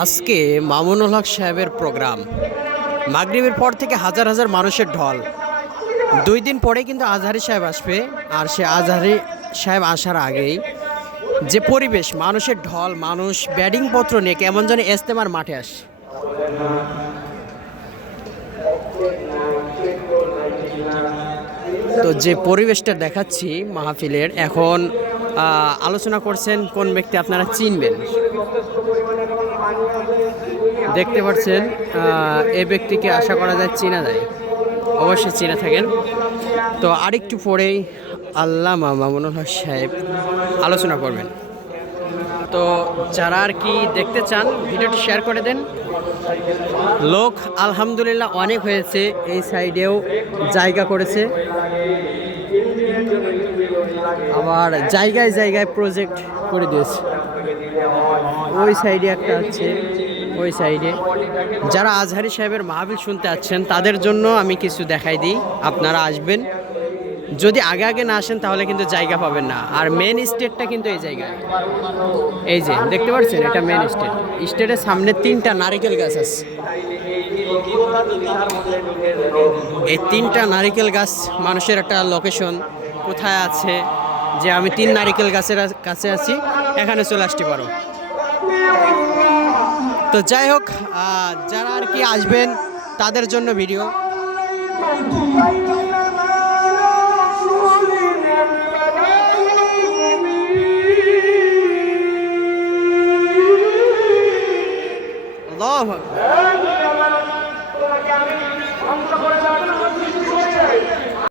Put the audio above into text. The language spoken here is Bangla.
আজকে মামুনুল হক সাহেবের প্রোগ্রাম। মাগরিবের পর থেকে হাজার হাজার মানুষের ঢল। 2 দিন পরে কিন্তু আজহারি সাহেব আসবে। আর সে আজহারি সাহেব আসার আগেই যে পরিবেশ, মানুষের ঢল, মানুষ ব্যাটিং পত্র নিয়ে কেমন যেন ইজতেমার মাঠে আসে। তো যে পরিবেশটা দেখাচ্ছি মাহফিলের, এখন আলোচনা করছেন কোন ব্যক্তি আপনারা চিনবেন। দেখতে পাচ্ছেন এই ব্যক্তিকে আশা করা যায় চেনা যায়, অবশ্যই চেনা থাকেন। তো আরেকটু পরেই আল্লামা মামুনুল হক সাহেব আলোচনা করবেন। তো যারা আর কি দেখতে চান ভিডিওটি শেয়ার করে দেন। লোক আলহামদুলিল্লাহ অনেক হয়েছে, এই সাইডেও জায়গা করেছে, আবার জায়গায় জায়গায় প্রজেক্ট করে দিয়েছে। ওই সাইডে একটা আছে, ওই সাইডে যারা আজহারি সাহেবের মাহফিল শুনতে আসছেন তাদের জন্য আমি কিছু দেখাই দিই, আপনারা আসবেন। যদি আগে আগে না আসেন তাহলে কিন্তু জায়গা পাবেন না। আর মেন স্টেটটা কিন্তু এই জায়গায়, এই যে দেখতে পাচ্ছেন, এটা মেন স্টেট। স্টেটের সামনে 3টা নারিকেল গাছ আছে। এই 3টা নারিকেল গাছ মানুষের একটা লোকেশন কোথায় আছে, যে আমি 3 নারিকেল গাছের কাছে আছি, এখানে চলে আসতে পারো। তো যাই হোক, যারা আর কি আসবেন তাদের জন্য ভিডিও।